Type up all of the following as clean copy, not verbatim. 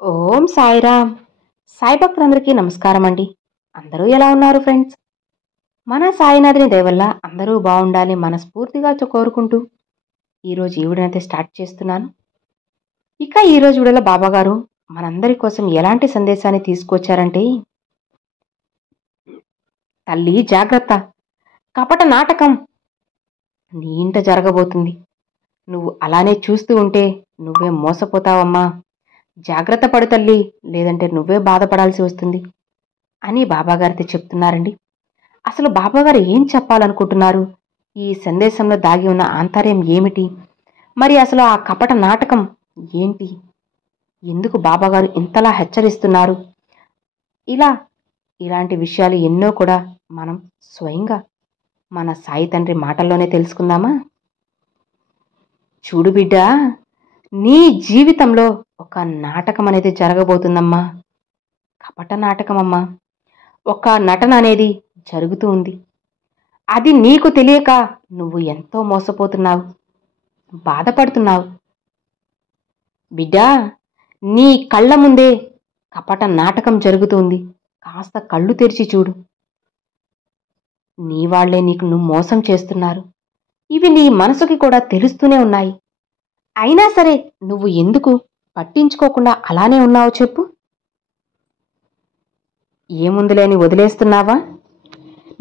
ఓం సాయిరామ్. సాయి భక్తులందరికీ నమస్కారం అండి. అందరూ ఎలా ఉన్నారు ఫ్రెండ్స్? మన సాయినాథుని దయ వల్ల అందరూ బాగుండాలి మనస్ఫూర్తిగా కోరుకుంటూ ఈరోజు ఈ వీడియోనైతే స్టార్ట్ చేస్తున్నాను. ఇక ఈరోజు వీడియోలో బాబాగారు మనందరి కోసం ఎలాంటి సందేశాన్ని తీసుకొచ్చారంటే, తల్లి జాగ్రత్త, కపట నాటకం నీ ఇంట జరగబోతుంది. నువ్వు అలానే చూస్తూ ఉంటే నువ్వే మోసపోతావమ్మా. జాగ్రత్త పడు తల్లి, లేదంటే నువ్వే బాధపడాల్సి వస్తుంది అని బాబాగారితో చెప్తున్నారండి. అసలు బాబాగారు ఏం చెప్పాలనుకుంటున్నారు? ఈ సందేశంలో దాగి ఉన్న ఆంతర్యం ఏమిటి? మరి అసలు ఆ కపట నాటకం ఏంటి? ఎందుకు బాబాగారు ఇంతలా హెచ్చరిస్తున్నారు? ఇలాంటి విషయాలు ఎన్నో కూడా మనం స్వయంగా మన సాయి తండ్రి మాటల్లోనే తెలుసుకుందామా? చూడు బిడ్డ, నీ జీవితంలో ఒక నాటకం అనేది జరగబోతుందమ్మా. కపట నాటకమమ్మా. ఒక నటన అనేది జరుగుతూ ఉంది. అది నీకు తెలియక నువ్వు ఎంతో మోసపోతున్నావు, బాధపడుతున్నావు. బిడ్డా, నీ కళ్ళ ముందే కపట నాటకం జరుగుతుంది. కాస్త కళ్ళు తెరిచి చూడు. నీ వాళ్లే నువ్వు మోసం చేస్తున్నారు. ఇవి నీ మనసుకి కూడా తెలుస్తూనే ఉన్నాయి. అయినా సరే నువ్వు ఎందుకు పట్టించుకోకుండా అలానే ఉన్నావు చెప్పు? ఏముందులేని వదిలేస్తున్నావా?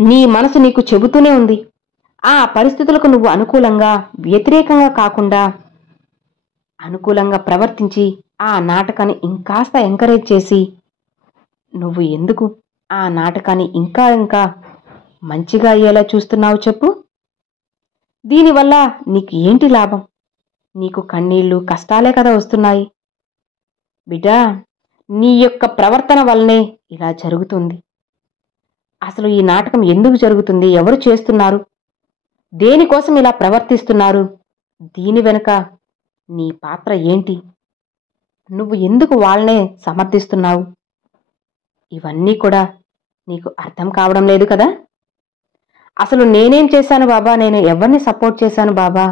నీ మనసు నీకు చెబుతూనే ఉంది. ఆ పరిస్థితులకు నువ్వు అనుకూలంగా, వ్యతిరేకంగా కాకుండా అనుకూలంగా ప్రవర్తించి ఆ నాటకాన్ని ఇంకాస్త ఎంకరేజ్ చేసి నువ్వు ఎందుకు ఆ నాటకాన్ని ఇంకా ఇంకా మంచిగా అయ్యేలా చూస్తున్నావు చెప్పు? దీనివల్ల నీకు ఏంటి లాభం? నీకు కన్నీళ్లు, కష్టాలే కదా వస్తున్నాయి. బిడ్డా, నీ యొక్క ప్రవర్తన వల్లనే ఇలా జరుగుతుంది. అసలు ఈ నాటకం ఎందుకు జరుగుతుంది? ఎవరు చేస్తున్నారు? దేనికోసం ఇలా ప్రవర్తిస్తున్నారు? దీని వెనుక నీ పాత్ర ఏంటి? నువ్వు ఎందుకు వాళ్ళనే సమర్థిస్తున్నావు? ఇవన్నీ కూడా నీకు అర్థం కావడం లేదు కదా? అసలు నేనేం చేశాను బాబా? నేను ఎవరిని సపోర్ట్ చేశాను బాబా?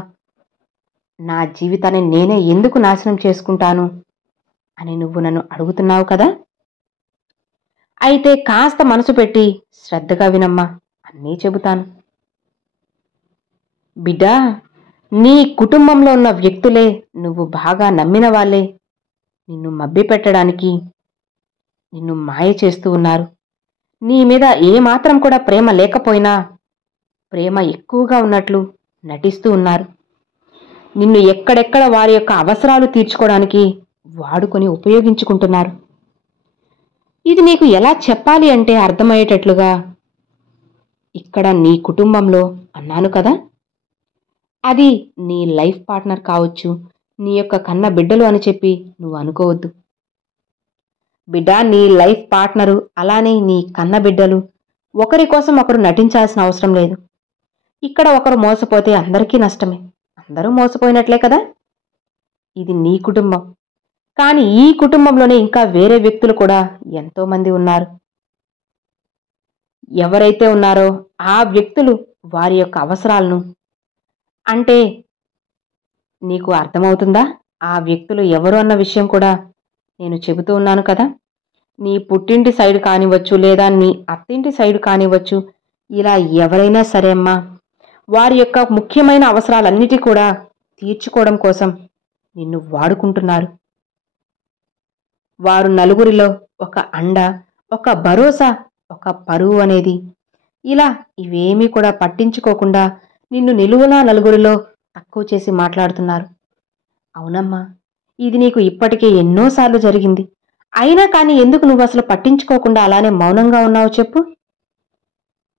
నా జీవితాన్ని నేనే ఎందుకు నాశనం చేసుకుంటాను అని నువ్వు నన్ను అడుగుతున్నావు కదా? అయితే కాస్త మనసు పెట్టి శ్రద్ధగా వినమ్మా, అన్నీ చెబుతాను. బిడ్డా, నీ కుటుంబంలో ఉన్న వ్యక్తులే, నువ్వు బాగా నమ్మిన వాళ్ళే నిన్ను మభ్యపెట్టడానికి నిన్ను మాయ చేస్తూ ఉన్నారు. నీ మీద ఏమాత్రం కూడా ప్రేమ లేకపోయినా ప్రేమ ఎక్కువగా ఉన్నట్లు నటిస్తూ ఉన్నారు. నిన్ను ఎక్కడెక్కడ వారి యొక్క అవసరాలు తీర్చుకోవడానికి వాడుకొని ఉపయోగించుకుంటున్నారు. ఇది నీకు ఎలా చెప్పాలి అంటే అర్థమయ్యేటట్లుగా, ఇక్కడ నీ కుటుంబంలో అన్నాను కదా, అది నీ లైఫ్ పార్ట్నర్ కావచ్చు, నీ యొక్క కన్న బిడ్డలు అని చెప్పి నువ్వు అనుకోవద్దు. బిడ్డ, నీ లైఫ్ పార్ట్నరు అలానే నీ కన్న బిడ్డలు ఒకరి కోసం ఒకరు నటించాల్సిన అవసరం లేదు. ఇక్కడ ఒకరు మోసపోతే అందరికీ నష్టమే. అందరూ మోసపోయినట్లే కదా? ఇది నీ కుటుంబం. కానీ ఈ కుటుంబంలోనే ఇంకా వేరే వ్యక్తులు కూడా ఎంతోమంది ఉన్నారు. ఎవరైతే ఉన్నారో ఆ వ్యక్తులు వారి యొక్క అవసరాలను, అంటే నీకు అర్థమవుతుందా? ఆ వ్యక్తులు ఎవరు అన్న విషయం కూడా నేను చెబుతూ ఉన్నాను కదా. నీ పుట్టింటి సైడ్ కానివచ్చు, లేదా నీ అత్తింటి సైడ్ కానివచ్చు, ఇలా ఎవరైనా సరే అమ్మా, వారి యొక్క ముఖ్యమైన అవసరాలన్నిటి కూడా తీర్చుకోవడం కోసం నిన్ను వాడుకుంటున్నారు. వారు నలుగురిలో ఒక అండ, ఒక భరోసా, ఒక పరువు అనేది, ఇలా ఇవేమీ కూడా పట్టించుకోకుండా నిన్ను నిలువునా నలుగురిలో తక్కువ చేసి మాట్లాడుతున్నారు. అవునమ్మా, ఇది నీకు ఇప్పటికే ఎన్నోసార్లు జరిగింది. అయినా కానీ ఎందుకు నువ్వు అసలు పట్టించుకోకుండా అలానే మౌనంగా ఉన్నావు చెప్పు?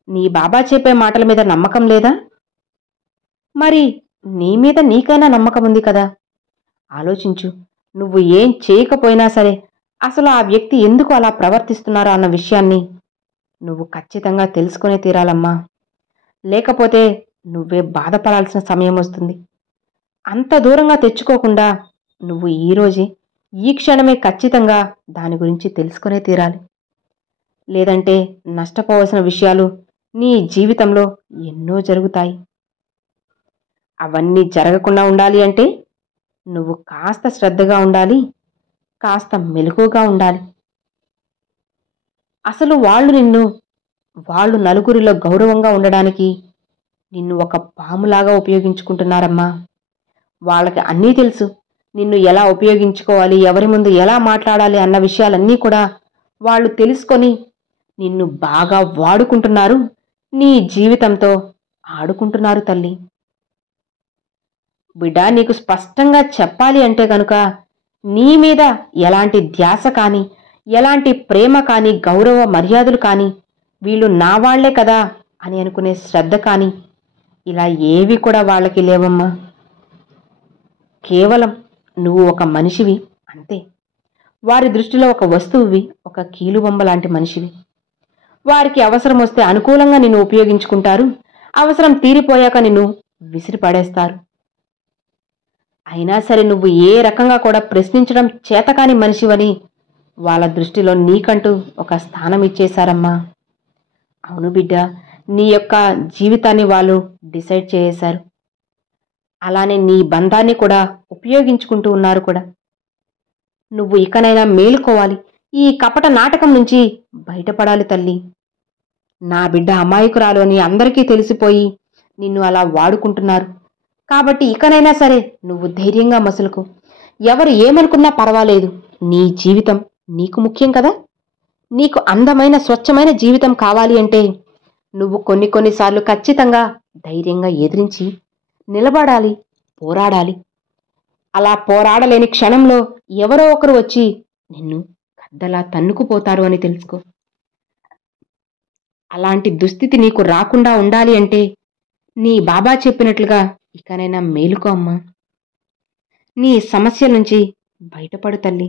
నీ బాబా చెప్పే మాటల మీద నమ్మకం లేదా? మరి నీ మీద నీకైనా నమ్మకం ఉంది కదా? ఆలోచించు. నువ్వు ఏం చేయకపోయినా సరే అసలు ఆ వ్యక్తి ఎందుకు అలా ప్రవర్తిస్తున్నారో అన్న విషయాన్ని నువ్వు ఖచ్చితంగా తెలుసుకునే తీరాలమ్మా. లేకపోతే నువ్వే బాధపడాల్సిన సమయం వస్తుంది. అంత దూరంగా తెచ్చుకోకుండా నువ్వు ఈరోజే, ఈ క్షణమే ఖచ్చితంగా దాని గురించి తెలుసుకునే తీరాలి. లేదంటే నష్టపోవలసిన విషయాలు నీ జీవితంలో ఎన్నో జరుగుతాయి. అవన్నీ జరగకుండా ఉండాలి అంటే నువ్వు కాస్త శ్రద్ధగా ఉండాలి. కాస్త మెలకువగా ఉండాలి. అసలు వాళ్ళు నలుగురిలో గౌరవంగా ఉండడానికి నిన్ను ఒక పాములాగా ఉపయోగించుకుంటున్నారమ్మా. వాళ్ళకి అన్నీ తెలుసు. నిన్ను ఎలా ఉపయోగించుకోవాలి, ఎవరి ముందు ఎలా మాట్లాడాలి అన్న విషయాలన్నీ కూడా వాళ్ళు తెలుసుకొని నిన్ను బాగా వాడుకుంటున్నారు. నీ జీవితంతో ఆడుకుంటున్నారు తల్లి. బిడ్డ, నీకు స్పష్టంగా చెప్పాలి అంటే కనుక నీ మీద ఎలాంటి ధ్యాస కానీ, ఎలాంటి ప్రేమ కానీ, గౌరవ మర్యాదలు కానీ, వీళ్ళు నా వాళ్లే కదా అని అనుకునే శ్రద్ధ కానీ ఇలా ఏవి కూడా వాళ్ళకి లేవమ్మా. కేవలం నువ్వు ఒక మనిషివి అంతే. వారి దృష్టిలో ఒక వస్తువువి, ఒక కీలుబొమ్మ లాంటి మనిషివి. వారికి అవసరం వస్తే అనుకూలంగా నిన్ను ఉపయోగించుకుంటారు, అవసరం తీరిపోయాక నిన్ను విసిరిపడేస్తారు. అయినా సరే నువ్వు ఏ రకంగా కూడా ప్రశ్నించడం చేతకాని మనిషివని వాళ్ళ దృష్టిలో నీకంటూ ఒక స్థానం ఇచ్చేశారమ్మా. అవును బిడ్డ, నీ యొక్క జీవితాన్ని వాళ్ళు డిసైడ్ చేసేశారు. అలానే నీ బంధాన్ని కూడా ఉపయోగించుకుంటూ ఉన్నారు కూడా. నువ్వు ఇకనైనా మేలుకోవాలి. ఈ కపట నాటకం నుంచి బయటపడాలి తల్లి. నా బిడ్డ అమాయకురాలు అని అందరికీ తెలిసిపోయి నిన్ను అలా వాడుకుంటున్నారు. కాబట్టి ఇకనైనా సరే నువ్వు ధైర్యంగా మసులుకో. ఎవరు ఏమనుకున్నా పర్వాలేదు. నీ జీవితం నీకు ముఖ్యం కదా. నీకు అందమైన స్వచ్ఛమైన జీవితం కావాలి అంటే నువ్వు కొన్నిసార్లు ఖచ్చితంగా ధైర్యంగా ఎదిరించి నిలబడాలి, పోరాడాలి. అలా పోరాడలేని క్షణంలో ఎవరో ఒకరు వచ్చి నిన్ను గద్దలా తన్నుకుపోతారు అని తెలుసుకో. అలాంటి దుస్థితి నీకు రాకుండా ఉండాలి అంటే నీ బాబా చెప్పినట్లుగా ఇకనైనా మేలుకో అమ్మా. నీ సమస్య నుంచి బయటపడు తల్లి.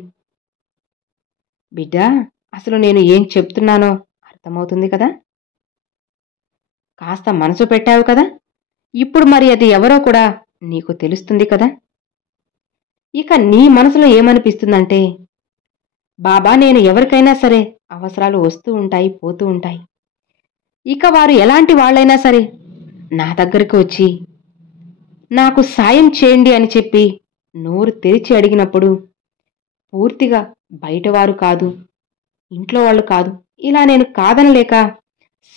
బిడ్డ, అసలు నేను ఏం చెప్తున్నానో అర్థమవుతుంది కదా. కాస్త మనసు పెట్టావు కదా. ఇప్పుడు మరి అది ఎవరో కూడా నీకు తెలుస్తుంది కదా. ఇక నీ మనసులో ఏమనిపిస్తుందంటే, బాబా, నేను ఎవరికైనా సరే అవసరాలు వస్తూ ఉంటాయి, పోతూ ఉంటాయి. ఇక వారు ఎలాంటి వాళ్ళైనా సరే నా దగ్గరికి వచ్చి నాకు సాయం చేయండి అని చెప్పి నోరు తెరిచి అడిగినప్పుడు పూర్తిగా బయటవారు కాదు, ఇంట్లో వాళ్ళు కాదు, ఇలా నేను కాదనలేక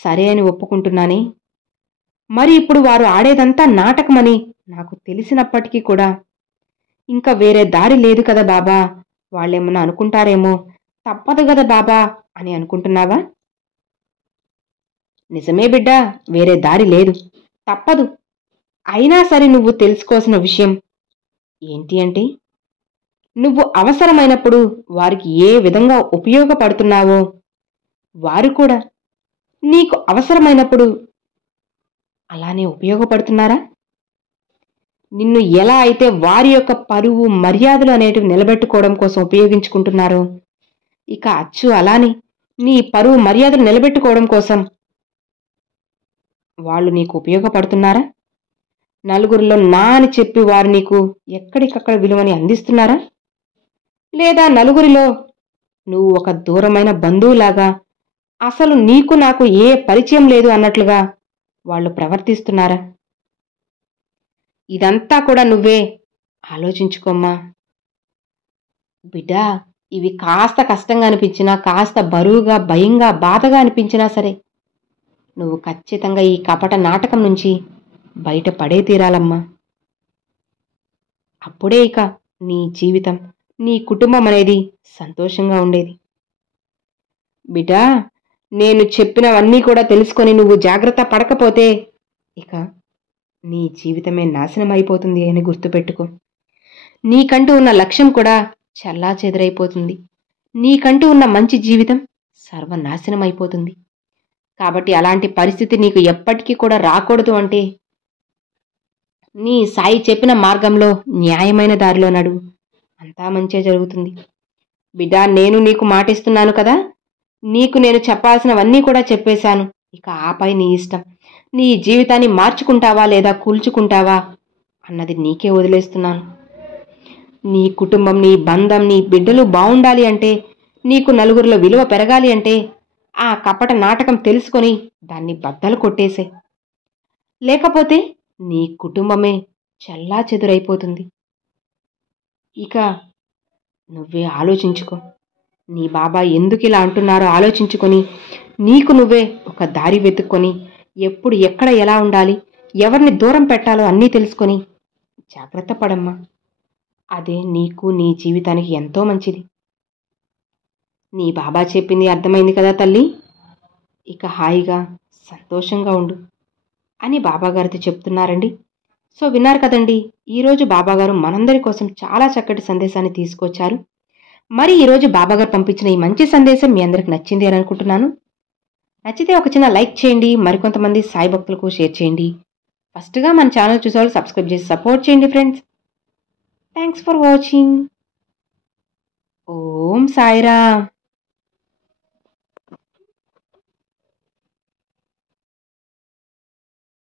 సరే అని ఒప్పుకుంటున్నానే. మరి ఇప్పుడు వారు ఆడేదంతా నాటకమని నాకు తెలిసినప్పటికీ కూడా ఇంకా వేరే దారి లేదు కదా బాబా, వాళ్ళేమన్నా అనుకుంటారేమో, తప్పదు కదా బాబా అని అనుకుంటున్నావా? నిజమే బిడ్డ, వేరే దారి లేదు, తప్పదు. అయినా సరే నువ్వు తెలుసుకోవాల్సిన విషయం ఏంటి అంటే, నువ్వు అవసరమైనప్పుడు వారికి ఏ విధంగా ఉపయోగపడుతున్నావో వారు కూడా నీకు అవసరమైనప్పుడు అలానే ఉపయోగపడుతున్నారా? నిన్ను ఎలా అయితే వారి యొక్క పరువు మర్యాదలు అనేటివి నిలబెట్టుకోవడం కోసం ఉపయోగించుకుంటున్నారో, ఇక అచ్చు అలానే నీ పరువు మర్యాదలు నిలబెట్టుకోవడం కోసం వాళ్ళు నీకు ఉపయోగపడుతున్నారా? నలుగురిలో నా అని చెప్పి వారు నీకు ఎక్కడికక్కడ విలువని అందిస్తున్నారా? లేదా నలుగురిలో నువ్వు ఒక దూరమైన బంధువులాగా, అసలు నీకు నాకు ఏ పరిచయం లేదు అన్నట్లుగా వాళ్ళు ప్రవర్తిస్తున్నారా? ఇదంతా కూడా నువ్వే ఆలోచించుకోమ్మా. బిడ్డా, ఇవి కాస్త కష్టంగా అనిపించినా, కాస్త బరువుగా, భయంగా, బాధగా అనిపించినా సరే నువ్వు ఖచ్చితంగా ఈ కపట నాటకం నుంచి బయటపడే తీరాలమ్మా. అప్పుడే ఇక నీ జీవితం, నీ కుటుంబం అనేది సంతోషంగా ఉండేది. బిడ్డా, నేను చెప్పినవన్నీ కూడా తెలుసుకొని నువ్వు జాగ్రత్త పడకపోతే ఇక నీ జీవితమే నాశనం అయిపోతుంది అని గుర్తుపెట్టుకో. నీకంటూ ఉన్న లక్ష్యం కూడా చెల్లాచెదరైపోతుంది. నీకంటూ ఉన్న మంచి జీవితం సర్వనాశనం అయిపోతుంది. కాబట్టి అలాంటి పరిస్థితి నీకు ఎప్పటికీ కూడా రాకూడదు అంటే నీ సాయి చెప్పిన మార్గంలో న్యాయమైన దారిలో నడువు. అంతా మంచే జరుగుతుంది. బిడ్డ, నేను నీకు మాటిస్తున్నాను కదా, నీకు నేను చెప్పాల్సినవన్నీ కూడా చెప్పేశాను. ఇక ఆపై నీ ఇష్టం. నీ జీవితాన్ని మార్చుకుంటావా లేదా కూల్చుకుంటావా అన్నది నీకే వదిలేస్తున్నాను. నీ కుటుంబం, నీ బంధం, నీ బిడ్డలు బాగుండాలి అంటే, నీకు నలుగురిలో విలువ పెరగాలి అంటే ఆ కపట నాటకం తెలుసుకొని దాన్ని బద్దలు కొట్టేసే. లేకపోతే నీ కుటుంబమే చెల్లాచెదురైపోతుంది. ఇక నువ్వే ఆలోచించుకో. నీ బాబా ఎందుకు ఇలా అంటున్నారో ఆలోచించుకొని నీకు నువ్వే ఒక దారి వెతుక్కొని ఎప్పుడు ఎక్కడ ఎలా ఉండాలి, ఎవరిని దూరం పెట్టాలో అన్నీ తెలుసుకొని జాగ్రత్త పడమ్మా. అదే నీకు నీ జీవితానికి ఎంతో మంచిది. నీ బాబా చెప్పింది అర్థమైంది కదా తల్లి, ఇక హాయిగా సంతోషంగా ఉండు అని బాబాగారితో చెప్తున్నారండి. సో విన్నారు కదండి, ఈరోజు బాబాగారు మనందరి కోసం చాలా చక్కటి సందేశాన్ని తీసుకొచ్చారు. మరి ఈరోజు బాబాగారు పంపించిన ఈ మంచి సందేశం మీ అందరికి నచ్చింది అని అనుకుంటున్నాను. నచ్చితే ఒక చిన్న లైక్ చేయండి, మరికొంతమంది సాయి భక్తులకు షేర్ చేయండి. ఫస్ట్గా మన ఛానల్ చూసేవాళ్ళు సబ్స్క్రైబ్ చేసి సపోర్ట్ చేయండి friends. Thanks for watching. Om Sairam.